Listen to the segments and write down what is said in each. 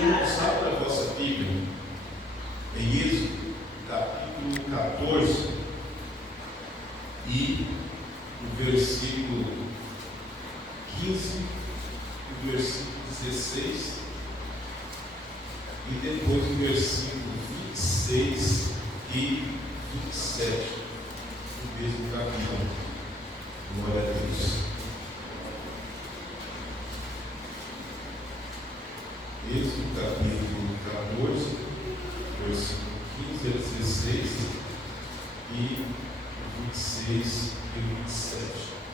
irmãos, abra a vossa Bíblia em Êxodo, capítulo 14, e o versículo 15, o versículo 16, e depois o versículo 26 e 27, no mesmo capítulo. Glória a Deus. Êxodo capítulo 14, versículo 15 a 16 e 26 e 27.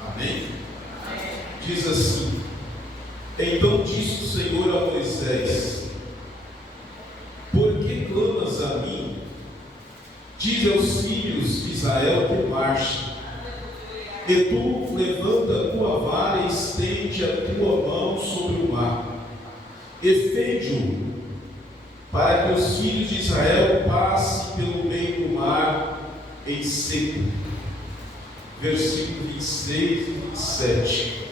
Amém? Amém. Diz assim: Então disse o Senhor a Moisés: Por que clamas a mim? Diz aos filhos de Israel que marchem. E tu levanta a tua vara e estende a tua mão sobre o mar, e fende-o, para que os filhos de Israel passem pelo meio do mar em seco. Versículo 26 e 27.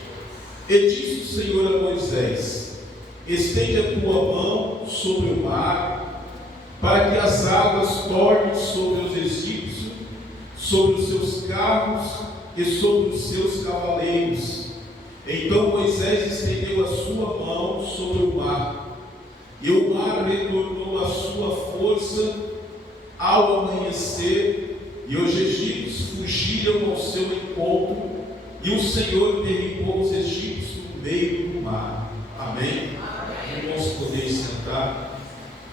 E disse o Senhor a Moisés: Estende a tua mão sobre o mar, para que as águas tornem sobre os egípcios, sobre os seus carros e sobre os seus cavaleiros. Então Moisés estendeu a sua mão sobre o mar, e o mar retornou à sua força ao amanhecer, e os egípcios fugiram ao seu encontro, e o Senhor derribou os egípcios no meio do mar. Amém? Irmãos, podem sentar.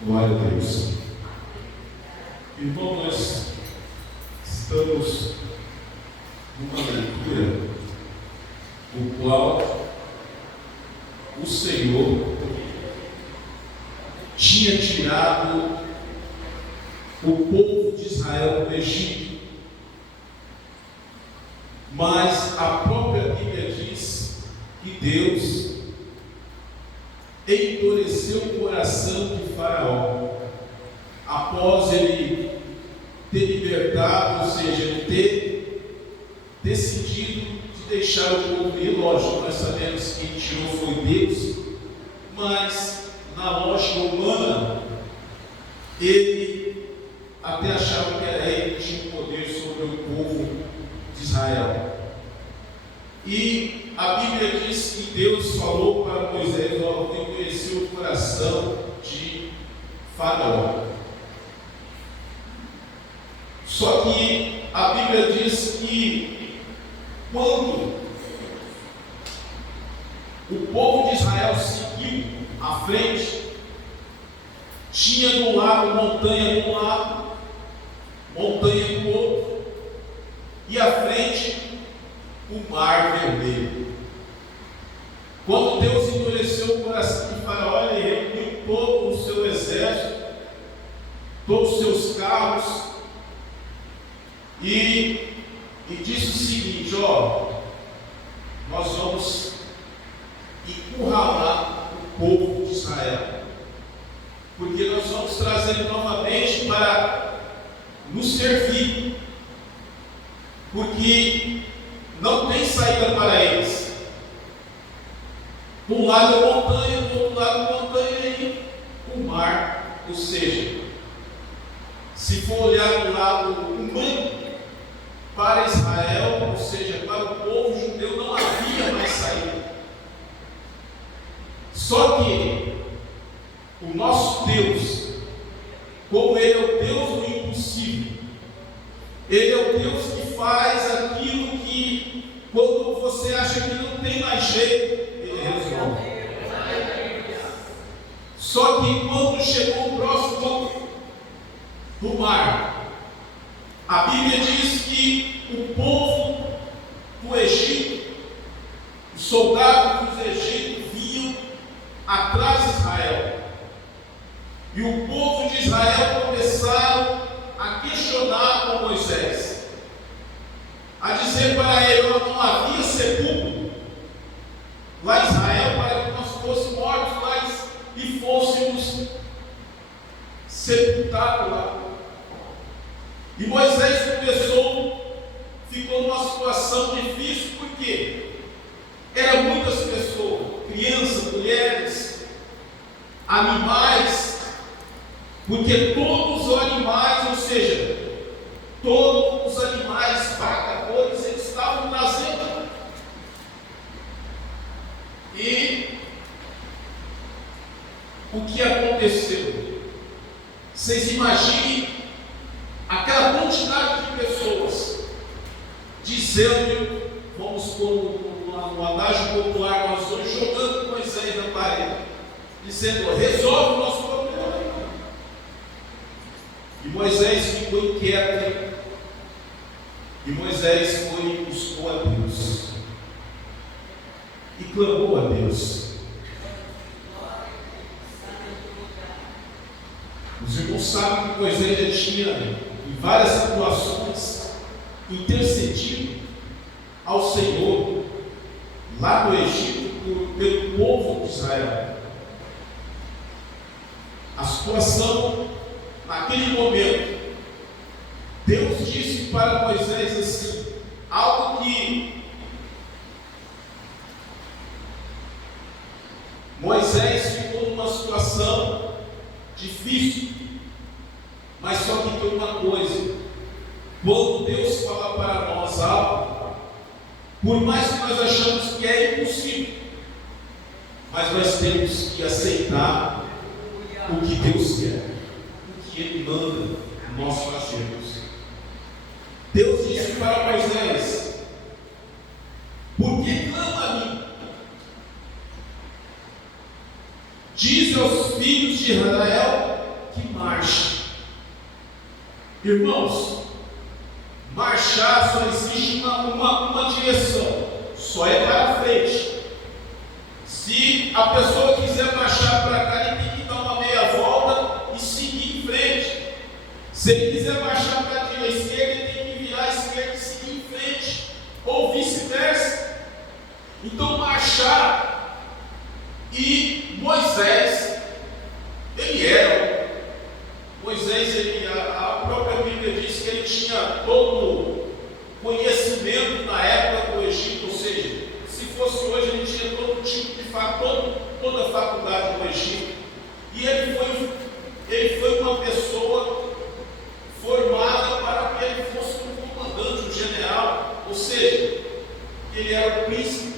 Glória a Deus. Irmão, nós estamos numa leitura no qual o Senhor tinha tirado o povo de Israel do Egito, mas a própria Bíblia diz que Deus endureceu o coração de Faraó após ele ter libertado, ou seja, ele ter decidido deixar o povo ir. Lógico, nós sabemos que quem tirou foi Deus, mas na lógica humana, ele até achava que era ele que tinha o poder sobre o povo de Israel. E a Bíblia diz que Deus falou para Moisés: ó, vou endurecer o coração de Faraó. Só que a Bíblia diz que quando o povo de Israel seguiu à frente, tinha do lado montanha de um lado, montanha do outro, e à frente o mar vermelho. Quando Deus endureceu o coração de Faraó, ele reuniu todo o seu exército, todos os seus carros, e disse o seguinte: ó, nós vamos encurralar o povo de Israel, porque nós vamos trazer novamente para nos servir, porque não tem saída para eles. De um lado é montanha, do outro lado montanha e o mar. Ou seja, se for olhar do lado humano, para Israel, ou seja, para o povo judeu, não havia mais saída. Só que o nosso Deus, como Ele é o Deus do impossível, Ele é o Deus que faz aquilo que, quando você acha que não tem mais jeito, Ele resolve. Só que quando chegou próximo do mar, a Bíblia diz que o povo do Egito, os soldados dos Egito vinham atrás de Israel, e o povo de Israel começaram a questionar com Moisés, a dizer para ele: não havia sepulcro lá em Israel para que nós fôssemos mortos lá e fôssemos sepultados lá. E Moisés ficou numa situação difícil, porque eram muitas pessoas, crianças, mulheres, animais, porque todos os animais, ou seja, todos os animais vagabundos, eles estavam trazendo. E o que aconteceu? Vocês imaginem aquela quantidade de pessoas dizendo, vamos pôr no adágio popular, nós vamos jogando Moisés na parede, dizendo, resolve o nosso problema. E Moisés ficou inquieto, e Moisés foi e buscou a Deus, e clamou a Deus. Os irmãos sabem que Moisés já tinha, em várias situações, intercedido ao Senhor, lá no Egito, pelo povo de Israel. A situação, naquele momento, Deus disse para Moisés assim, algo que Moisés ficou numa situação difícil, mas só que tem uma coisa: quando Deus fala para nós algo, por mais que nós achamos que é impossível, mas nós temos que aceitar o que Deus quer, o que Ele manda nós fazermos. Deus disse para Moisés: por que clama a mim? Diz aos filhos de Israel que marchem. Irmãos, marchar só existe uma direção, só é para frente. Se a pessoa quiser marchar para cá, ele tem que dar uma meia volta e seguir em frente. Se ele quiser marchar para a esquerda, ele tem que virar à esquerda e seguir em frente, ou vice-versa. Então, marchar. E Moisés, a própria Bíblia diz que ele tinha todo conhecimento na época do Egito, ou seja, se fosse hoje ele tinha todo tipo de toda a faculdade do Egito. E ele foi uma pessoa formada para que ele fosse um comandante, um general, ou seja, ele era o príncipe.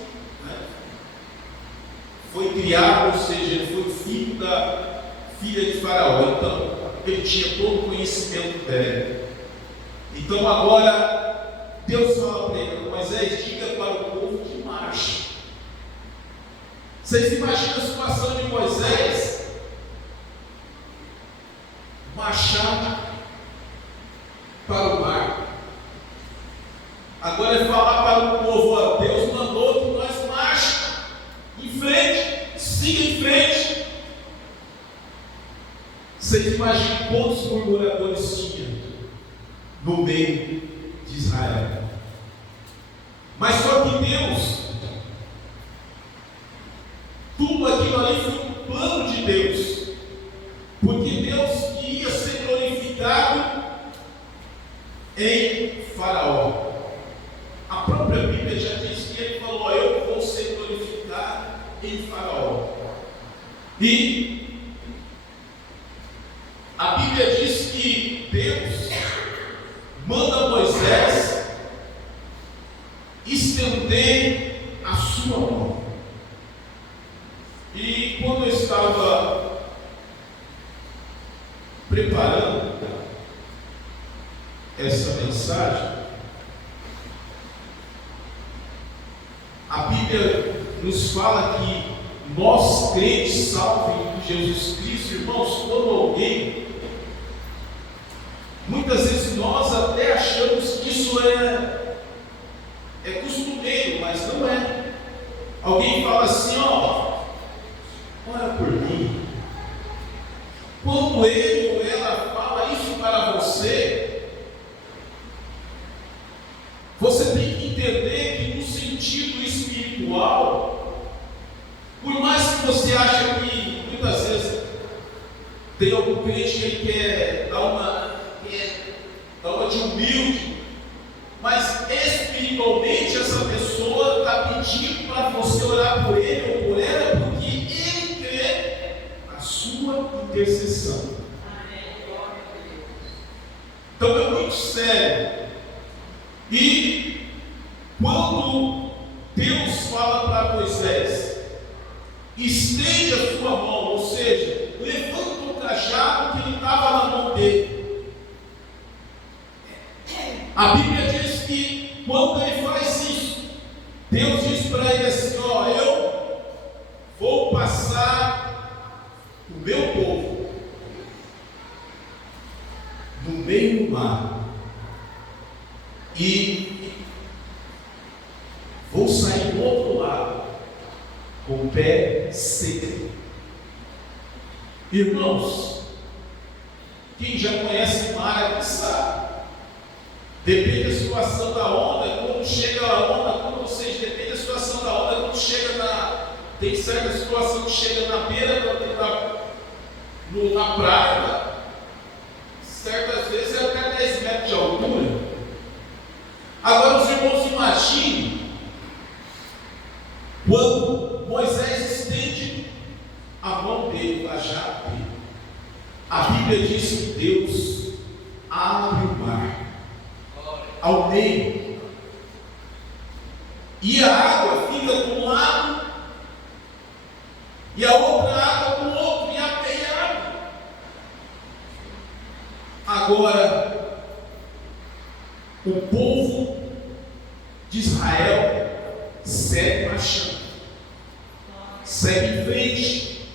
Foi criado, ou seja, ele foi filho da filha de Faraó, então ele tinha todo o conhecimento dele. Então agora Deus fala para ele: Moisés, diga para o povo que marche. Vocês imaginam a situação de Moisés marchar para o mar? Agora é falar para o povo: ó, Deus mandou que nós marchemos em frente, siga em frente. Vocês imaginam quantos murmuradores tinha no meio de Israel? Mas só que Deus, tudo aquilo ali foi um plano de Deus, porque Deus queria ser glorificado em Faraó. A própria Bíblia já diz que ele falou: eu vou ser glorificado em Faraó. E a Bíblia diz que Deus manda Moisés estender a sua mão. E quando eu estava preparando essa mensagem, a Bíblia nos fala que nós, crentes salvos em Jesus Cristo, irmãos, quando alguém, muitas vezes nós até achamos que isso é costumeiro, mas não é. Alguém fala assim: ó, ora por mim. Quando ele ou ela fala isso para você, você tem que entender que no sentido espiritual, por mais que você ache que muitas vezes tem algum crente que ele quer dar uma de humilde, mas espiritualmente essa pessoa está pedindo para você orar por ele ou por ela, porque ele crê na sua intercessão. Então é muito sério. E quando Deus fala para Moisés, estende a sua mão, ou seja, levanta o cajado que ele estava na mão dele. A Bíblia diz que quando ele faz isso, Deus diz para ele assim: ó, eu vou passar o meu povo no meio do mar e vou sair do outro lado com o pé seco. Irmãos, quem já conhece o mar aqui sabe, depende da situação da onda, quando chega a onda, quando vocês, depende da situação da onda, quando chega tem certa situação que chega na beira na praia, certas vezes é até 10 metros de altura. Agora os irmãos imaginem quando Moisés estende a mão dele, o cajado dele. A Bíblia diz que Deus abre o mar ao meio, e a água fica de um lado e a outra água do outro, e a meia água. Agora o povo de Israel segue marchando, segue em frente.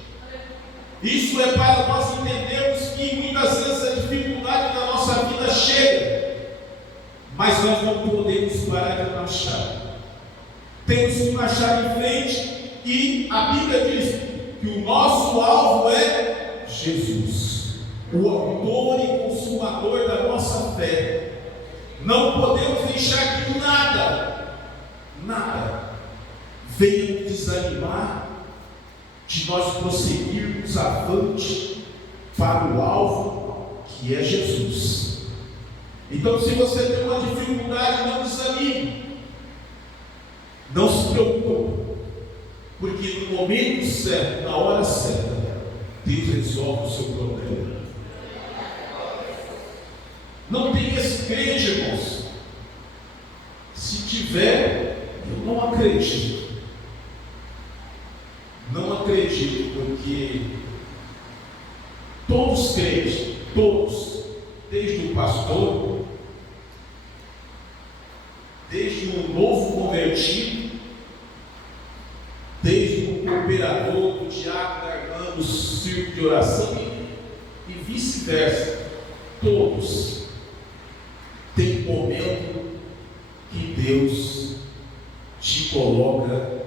Isso é para nós entendermos que muitas vezes a dificuldade da nossa vida chega, mas nós não podemos parar de marchar. Temos que marchar em frente, e a Bíblia diz que o nosso alvo é Jesus, o autor e consumador da nossa fé. Não podemos deixar que nada venha nos desanimar de nós prosseguirmos avante para o alvo que é Jesus. Então, se você tem uma dificuldade, não desanime, não se preocupe, porque no momento certo, na hora certa, Deus resolve o seu problema. Não tenha esse crente, irmãos. Se tiver, eu não acredito. Não acredito, porque todos os crentes, todos, desde o pastor, desde o novo convertido, desde o cooperador, do diácono da irmã, do círculo de oração e vice-versa, todos têm um momento que Deus te coloca,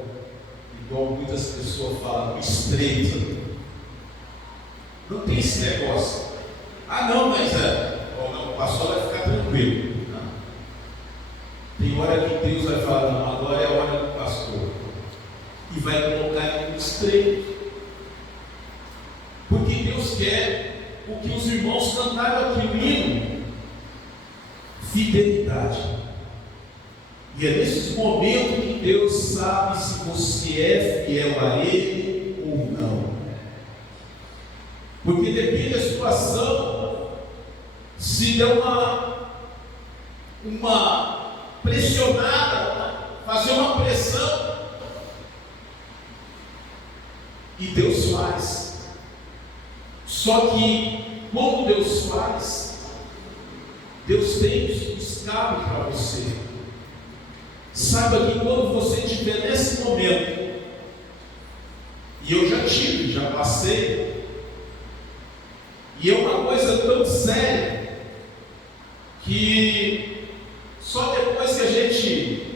igual muitas pessoas falam, estreito. Não tem esse negócio. Ah não, mas não, o pastor vai ficar tranquilo. Não. Tem hora que Deus vai falar: não, agora é a hora do pastor, e vai colocar em um estreito, porque Deus quer o que os irmãos cantaram aqui no hino: fidelidade. E é nesses momentos que Deus sabe se você é fiel a Ele ou não, porque depende da situação. Se der uma pressionada, fazer uma pressão, e Deus faz. Só que quando Deus faz, Deus tem um escape para você. Saiba que quando você estiver nesse momento, e eu já tive, já passei, e é uma coisa tão séria que só depois que a gente,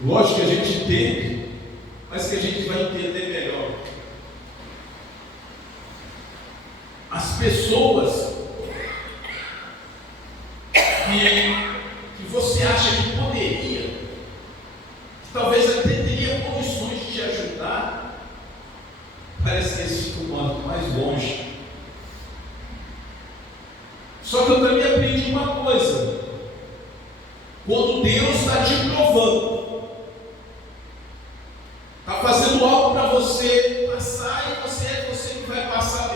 lógico que a gente entende, mas que a gente vai entender melhor. As pessoas que você acha que poderia, que talvez até teria condições de te ajudar, parece que eles ficam mais longe. Só que eu também aprendi uma coisa: quando Deus está te provando, está fazendo algo para você passar, e você que vai passar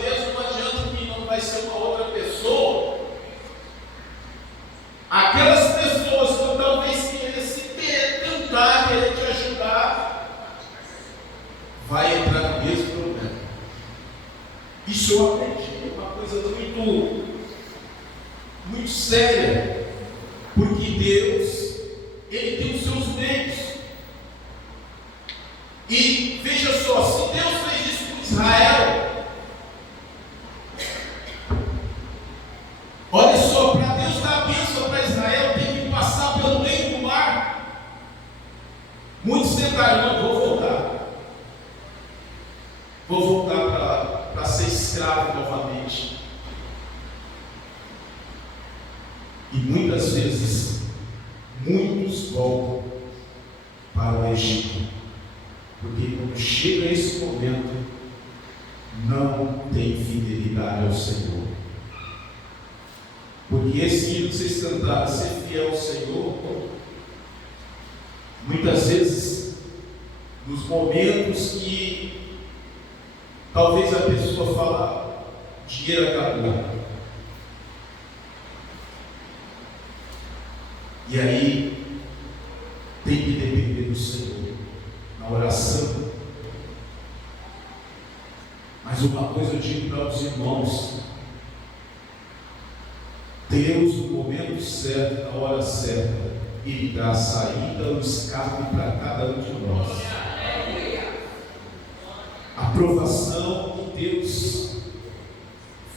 Isso eu aprendi, é uma coisa muito séria, porque Deus, Ele tem os seus meios. E veja só, se Deus fez isso com Israel, olha só, para Deus dar a bênção para Israel, tem que passar pelo meio do mar. Muitos tentaram, não, vou voltar para ser escravo novamente. E muitas vezes, muitos voltam para o Egito, porque quando chega esse momento, não tem fidelidade ao Senhor. Porque esse hino que vocês cantaram, ser fiel ao Senhor, muitas vezes, nos momentos que talvez a pessoa fala, dinheiro acabou. E aí, tem que depender do Senhor, na oração. Mas uma coisa eu digo para os irmãos: Deus, no momento certo, na hora certa, Ele dá a saída, o escape para cada um de nós. A provação que Deus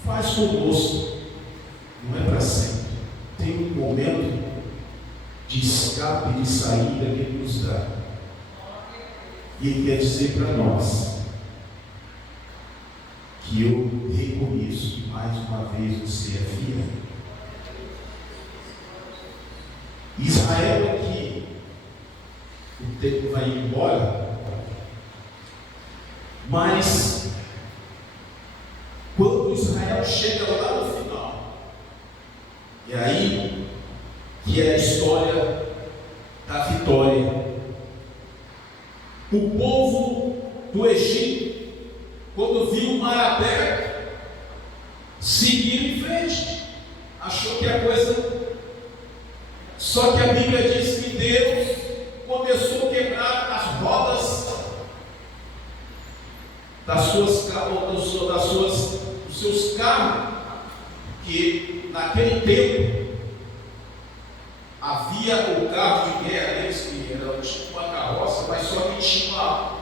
faz conosco não é para sempre. Tem um momento de escape, de saída que Ele nos dá. E Ele quer dizer para nós que eu reconheço que mais uma vez você é fiel. Israel aqui, o tempo vai embora, mas quando Israel chega lá no final, e aí que é a história da vitória. O povo do Egito, quando viu o mar aberto, seguiu em frente, achou que a coisa... Só que a Bíblia diz que Deus começou a quebrar as rodas dos seus carros, que naquele tempo havia o carro de guerra deles, que era tipo uma carroça, mas só que tinha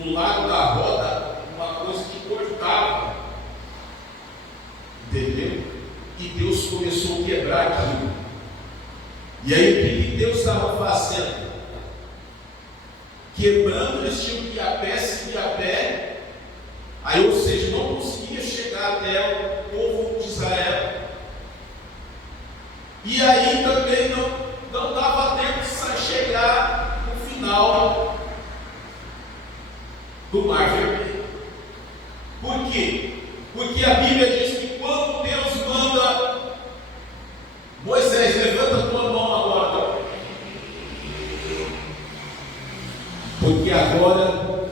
do lado da roda uma coisa que cortava, entendeu? E Deus começou a quebrar aquilo. E aí o que Deus estava fazendo? Quebrando, eles tinham que ir a pé, seguir a pé. Aí, ou seja, não conseguia chegar até o povo de Israel. E aí também não dava tempo de chegar no final do Mar Vermelho. Por quê? Porque a Bíblia diz que quando Deus manda Moisés, levanta a tua mão agora, porque agora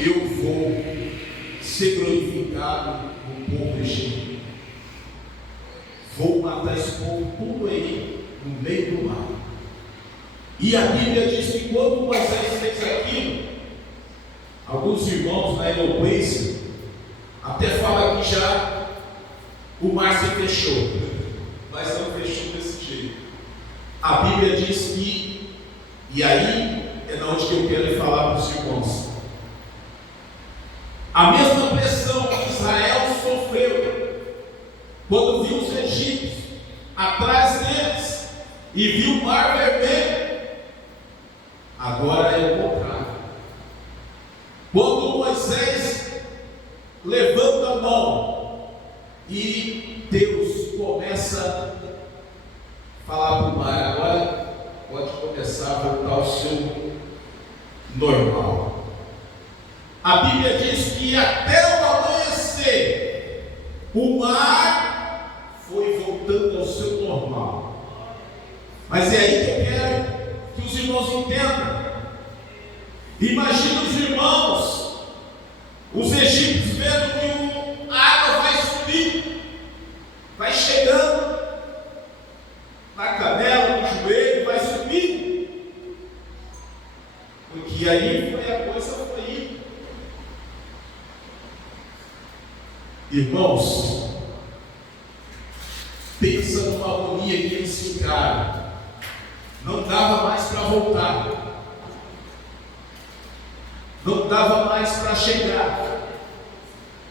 eu vou ser glorificado no povo egípcio. Vou matar esse povo tudo aí no meio do mar. E a Bíblia diz que quando Moisés fez aquilo, alguns irmãos na eloquência até falam que já o mar se fechou, mas não fechou desse jeito. A Bíblia diz que, e aí é na onde que eu quero falar para os irmãos, a mesma pressão que Israel sofreu quando viu os egípcios atrás deles e viu o Mar Vermelho, agora é o contrário. Quando Moisés levanta a mão e Deus começa a falar para o mar, agora pode começar a voltar ao seu normal. A Bíblia diz que até o amanhecer o mar foi voltando ao seu normal. Mas é aí que eu quero que os irmãos entendam. Imagina os irmãos, os egípcios, vendo que a água vai subir, vai chegando na canela, no joelho, vai subindo, porque aí foi a coisa foi indo. Irmãos, pensa numa agonia que eles ficaram. Não dava mais para voltar. Não dava mais para chegar.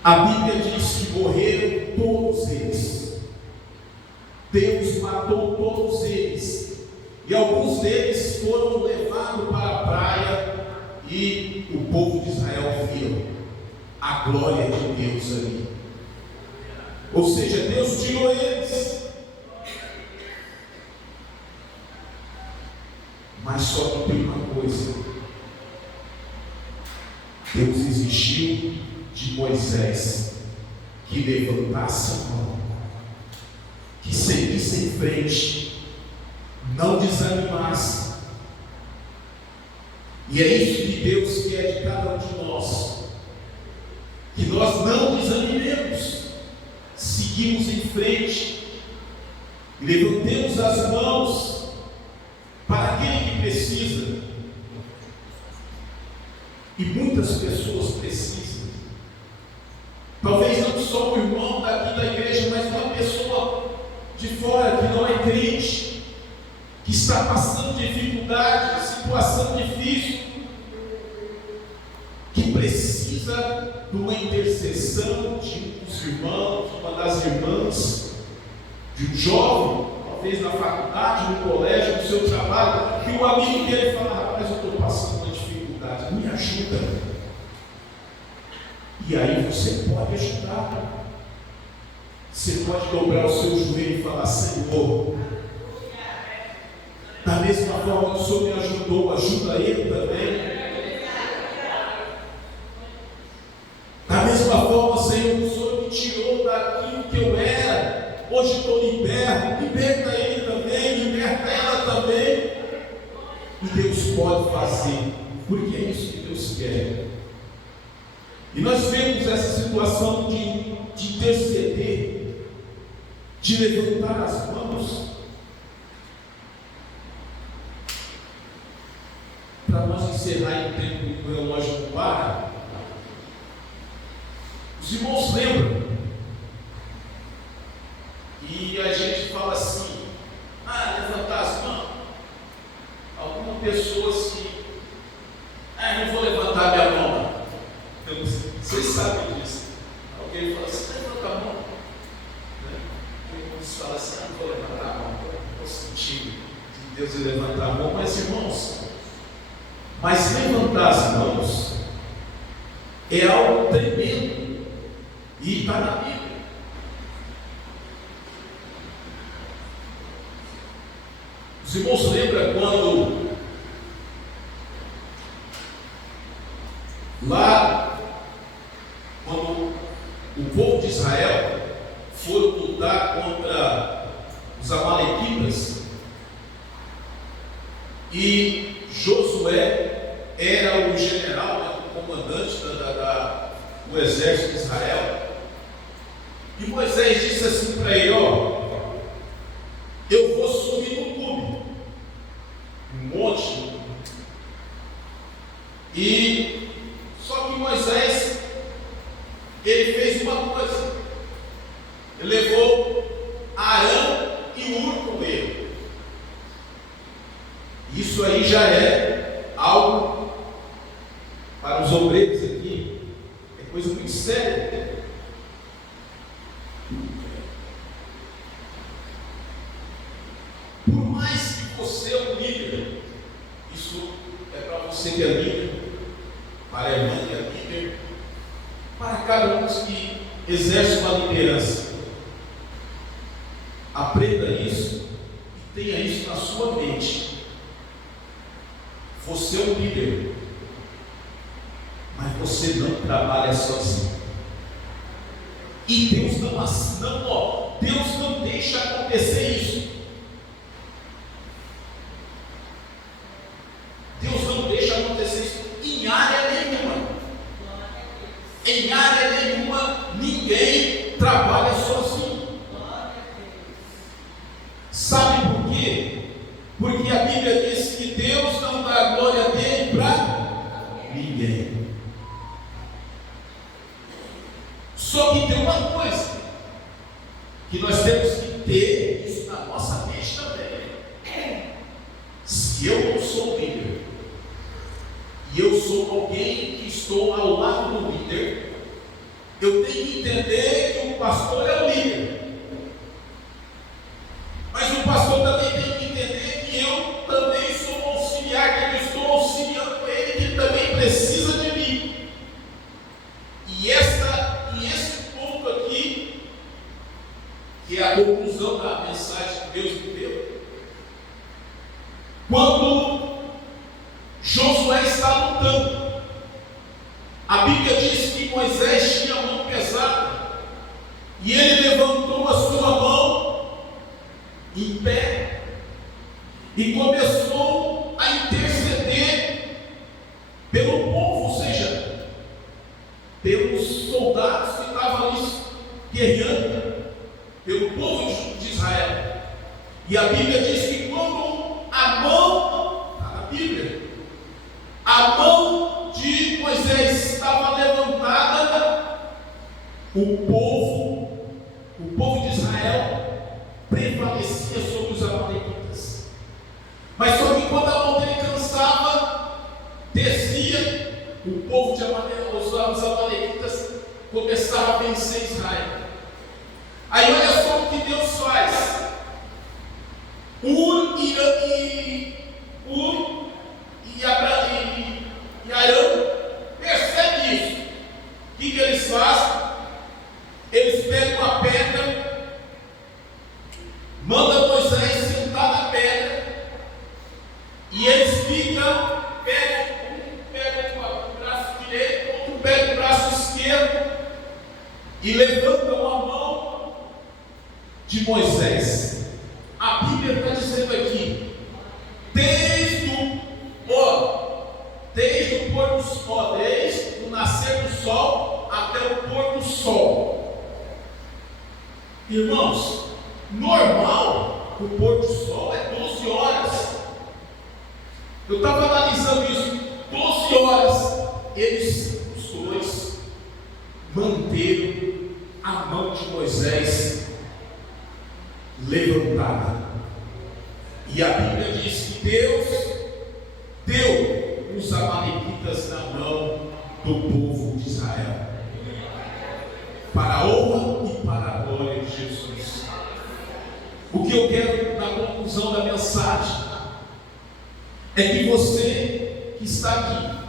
A Bíblia diz que morreram todos eles. Deus matou todos eles. E alguns deles foram levados para a praia. E o povo de Israel viu a glória de Deus ali. Ou seja, Deus tirou eles. Mas só que tem uma coisa: Deus exigiu de Moisés que levantasse a mão, que seguisse em frente, não desanimasse. E é isso que Deus quer de cada um de nós, que nós não desanimemos, seguimos em frente, levantemos as mãos para aquele que precisa. E muitas pessoas precisam. Talvez não só o irmão daqui da igreja, mas uma pessoa de fora que não é crente, que está passando dificuldade, situação difícil, que precisa de uma intercessão de um dos irmãos, de uma das irmãs, de um jovem, talvez na faculdade, no colégio, no seu trabalho, que o amigo dele fala: rapaz, eu estou passando uma dificuldade, me ajuda. E aí você pode ajudar. Você pode dobrar o seu joelho e falar: Senhor, da mesma forma que o Senhor me ajudou, ajuda ele também. Da mesma forma, Senhor, o Senhor me tirou daquilo que eu era, hoje estou liberto, liberta ele também, liberta ela também. E Deus pode fazer, porque é isso que Deus quer. E nós vemos essa situação de interceder, de levantar as mãos, para nós encerrar em tempo que o relógio não para. Os irmãos lembram? E a gente fala assim: levantar as mãos. Algumas pessoas que não vou levantar minha mão. Então, vocês sabem disso. Alguém fala assim: levanta a mão. Alguns falam assim: não vou levantar a mão. Estou sentindo de Deus levantar a mão. Mas irmãos, levantar as mãos é algo tremendo. E está na Bíblia. Os irmãos lembram quando o povo de Israel foram lutar contra os amalequitas, e Josué era o general, o comandante do exército de Israel. E Moisés disse assim para ele: eu vou subir no cume, um monte. E só que Moisés, ele fez uma coisa: ele levou Arão e Hur com ele. Isso aí já é algo para os obreiros aqui, é coisa muito séria. Por mais que você é um líder, isso é para você que é líder, para a irmã que é líder, para cada um que exerce uma liderança. Aprenda isso e tenha isso na sua mente. Você é um líder, mas você não trabalha sozinho. E Deus Deus não deixa acontecer isso. Deus não deixa acontecer isso em área nenhuma. Em área nenhuma, ninguém trabalha sozinho. Sabe por quê? Porque a Bíblia diz que Deus não dá a glória dele para ninguém. Só que tem uma coisa que nós temos que ter isso na nossa mente também. Se eu não sou líder, e eu sou alguém que estou ao lado do líder, eu tenho que entender que o pastor é o líder. Mas o pastor também tem que entender que eu também sou um auxiliar, que eu estou auxiliando ele, que ele também precisa de mim. E esse ponto aqui, que é a conclusão da mensagem que Deus me deu, quando Josué está lutando, a Bíblia diz que Moisés tinha a mão pesada, e ele levantou a sua mão em pé e começou a interceder pelo povo, ou seja, pelos soldados que estavam ali guerreando, pelo povo de Israel. E a Bíblia diz que quando a mão, está na Bíblia, a mão de Moisés estava levantada, o povo de Israel prevalecia sobre os amalequitas. Mas só que quando a mão dele cansava, descia, o povo de os amalequitas começava a vencer Israel. Aí olha só o que Deus faz. Ur e Arão percebe isso. O que eles fazem? Eles pegam a pedra, manda Moisés sentar na pedra, e eles ficam, um pega o braço direito, outro pega o braço esquerdo, e levantam a mão de Moisés. A Bíblia está dizendo aqui, desde o pôr do sol, desde o nascer do sol até o pôr do sol. Irmãos, normal, o pôr do sol é 12 horas. Eu estava analisando isso, 12 horas, os dois, manteram a mão de Moisés levantada. E a Bíblia diz que Deus deu os amalequitas na mão do povo de Israel, para a honra e para a glória de Jesus. O que eu quero na conclusão da mensagem é que você que está aqui,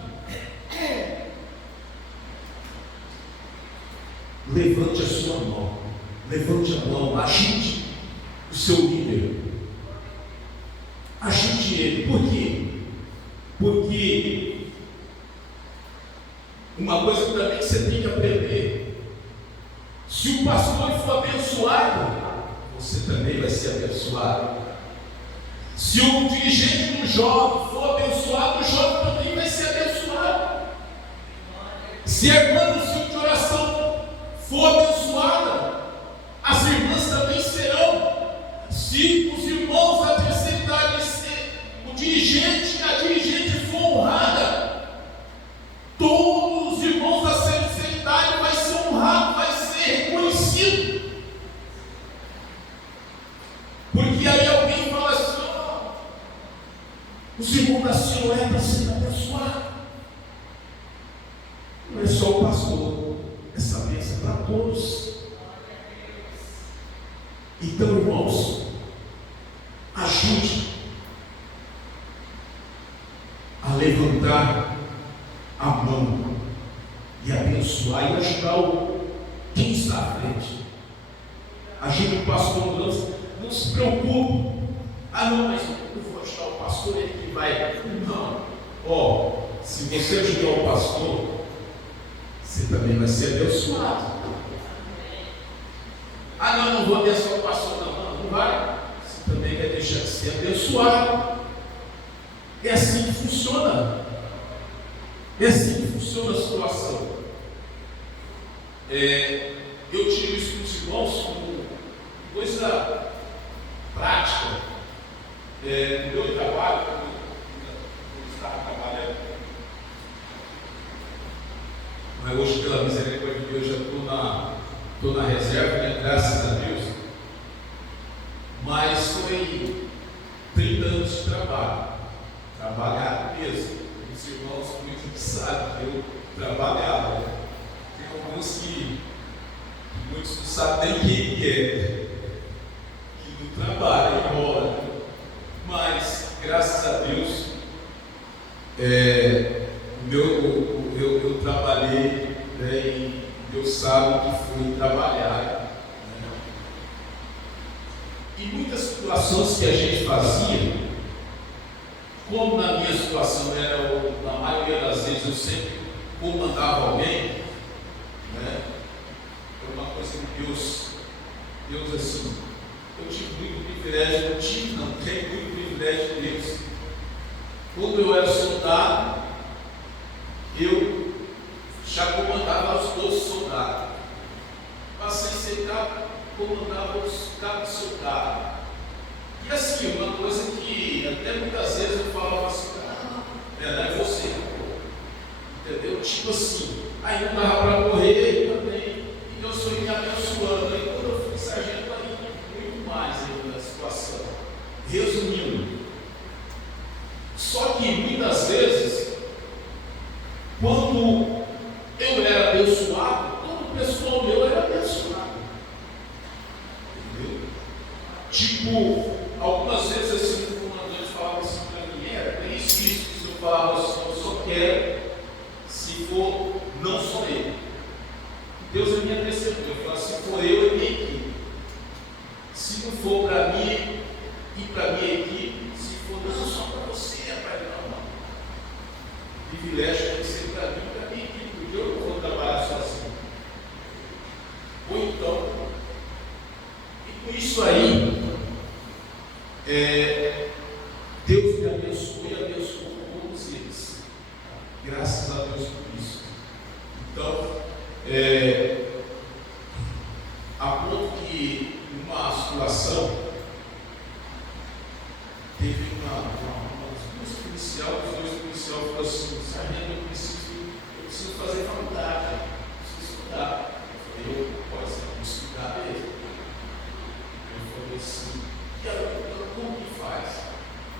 levante a sua mão, levante a mão, ajude o seu líder, ajude ele. Por quê? Porque uma coisa também que você tem que aprender: se o pastor for abençoado, você também vai ser abençoado. Se o dirigente do jovem for abençoado, o jovem também vai ser abençoado. Se a irmã do ciclo de oração for abençoada, as irmãs também serão. Se os irmãos da terceira idade, o dirigente e a dirigente for honrada, todos os irmãos da terceira idade vai ser honrado, vai ser reconhecido. Porque aí alguém fala assim: os irmãos da Senhora é para ser abençoados. Não é só o pastor, essa bênção é para todos. Então, irmãos, ajude a levantar a mão e abençoar e ajudar quem está à frente. Ajude o pastor, não se preocupe. Não, mas eu vou ajudar o pastor, ele que vai. Não. Se você ajudar o pastor, você também vai ser abençoado. Não vou abençoar o pastor, não vai. Você também vai deixar de ser abençoado. É assim que funciona. É assim que funciona a situação. Eu tiro isso dos irmãos como coisa prática. No meu trabalho, quando eu estava trabalhando, mas hoje, pela misericórdia de Deus, já estou na estou na reserva, né? Graças a Deus. Mas foi 30 anos de trabalho, trabalhar mesmo. Os irmãos muitos sabem que eu trabalhava, né? Tem alguns que muitos não sabem nem quem que é, que não trabalha, embora, né? Mas graças a Deus eu trabalhei, né? E Deus sabe que fui trabalhar, né? E muitas situações que a gente fazia, como na minha situação era, na maioria das vezes eu sempre comandava alguém, né? Foi uma coisa que Deus assim, eu tive muito privilégio, tenho muito privilégio de Deus. Quando eu era soldado, eu já comandava os outros soldados. Passei a ser cabo, comandava os cabos soldados. E assim, uma coisa que até muitas vezes eu falava assim, é você, entendeu? Tipo assim, aí não dava para correr também, e Deus foi me abençoando. Aí quando eu fui sargento, aí muito mais ainda a situação. Resumindo, só que muitas vezes, quando eu era abençoado, todo o pessoal meu era abençoado. Entendeu? Tipo, algumas vezes assim, o comandante falava assim para mim, é isso, eu falava assim, eu só quero, se for, não sou eu. Deus é minha testemunha, eu falo, se for eu e minha equipe. Se não for para mim e para minha equipe, se for não, só para você, rapaz, não. Privilégio tem que ser para mim e para minha equipe, porque eu não vou trabalhar sozinho. Ou então, e com isso aí, Deus me abençoou e abençoou todos eles. Graças a Deus por isso. Então, a ponto que numa situação teve os dois policiais falaram assim, sargento, eu preciso fazer faculdade, eu preciso estudar. Eu falei, pode ser, vou estudar mesmo. Ele falou assim, como que faz?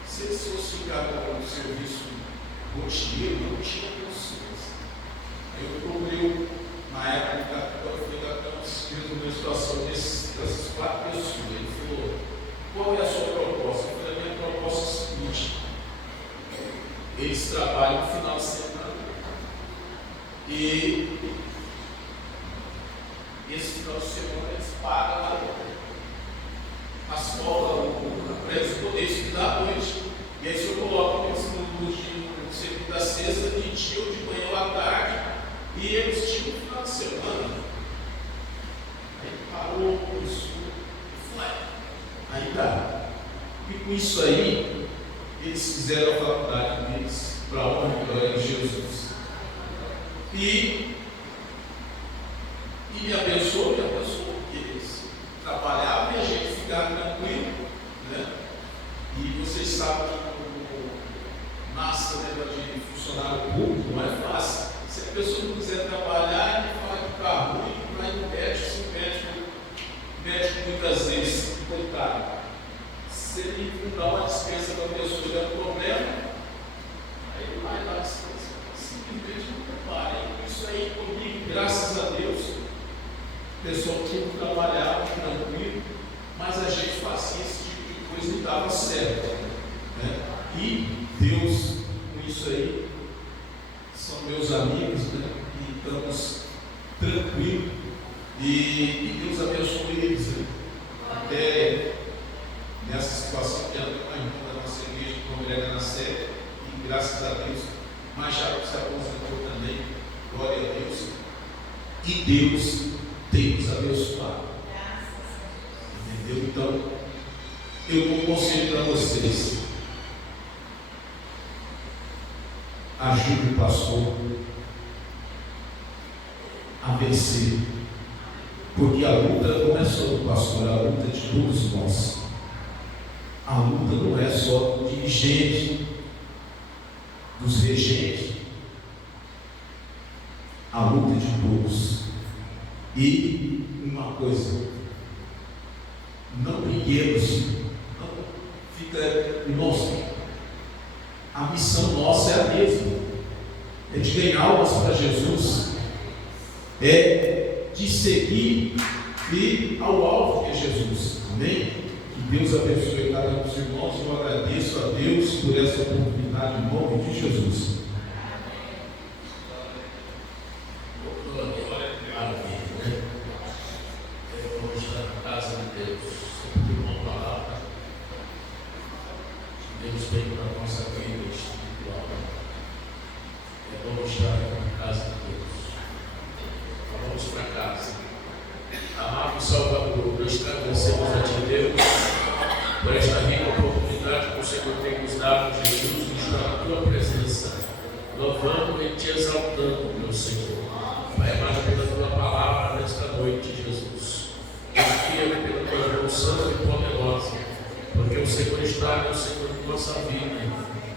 Se eles fossem ficar com o serviço rotineiro, não tinha condições. Aí eu procurei, na época do capitão, eu falei, capitão, resolveu a situação dessas 4 pessoas. Ele falou, qual é a sua proposta? Eu falei, a minha proposta é a seguinte, eles trabalham no final de semana e esse final de semana eles pagam as folgas para eles poderem estudar à noite. E aí se eu coloco eles no segunda a sexta, de dia ou de manhã ou à tarde, e eles tinham no final de semana. Aí parou, isso, aí dá. E com isso aí, eles fizeram a faculdade deles para a honra e glória de Jesus. E me abençoou, porque eles trabalhavam e a gente ficava tranquilo, né? E vocês sabem que nasce de funcionário público não é fácil. Se a pessoa não quiser trabalhar, ele fala que está ruim, vai no médico, se o médico muitas vezes, coitado, se ele não dá uma dispensa para a pessoa que tem um problema, aí ele vai dar dispensa. Simplesmente não trabalha. Isso aí comigo, graças a Deus, o pessoal tinha que trabalhar tranquilo, mas a gente fazia esse tipo de coisa e dava certo. Né? E Deus, com isso aí, são meus amigos, né? E estamos tranquilos. E Deus abençoe eles. Né? Até nessa situação que ela tem uma irmã da nossa igreja, que congrega na sede, e graças a Deus, mas já se aposentou também, glória a Deus. E Deus tem nos abençoado. Entendeu? Então, eu dou um conselho para vocês. Ajude o pastor a vencer. Porque a luta não é só do pastor, a luta é de todos nós. A luta não é só do dirigente, dos regentes. A luta é de todos. E uma coisa, não briguemos, não fica nosso. A missão nossa é a mesma, é de ganhar almas para Jesus, é de seguir e ao alvo que é Jesus. Amém? Que Deus abençoe cada um dos irmãos. Eu agradeço a Deus por essa oportunidade em nome de Jesus.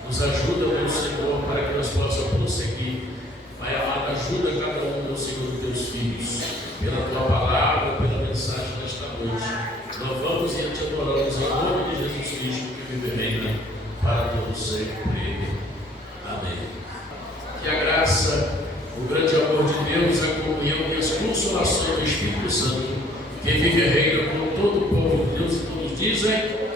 Nos ajuda, meu Senhor, para que nós possamos prosseguir. Pai amado, ajuda cada um, meu Senhor, dos teus filhos, pela tua palavra, pela mensagem desta noite. Louvamos e te adoramos em nome de Jesus Cristo, que vive e reina para todo sempre. Amém. Que a graça, o grande amor de Deus, a comunhão e as consolações do Espírito Santo, que vive e reina com todo o povo de Deus, e todos dizem.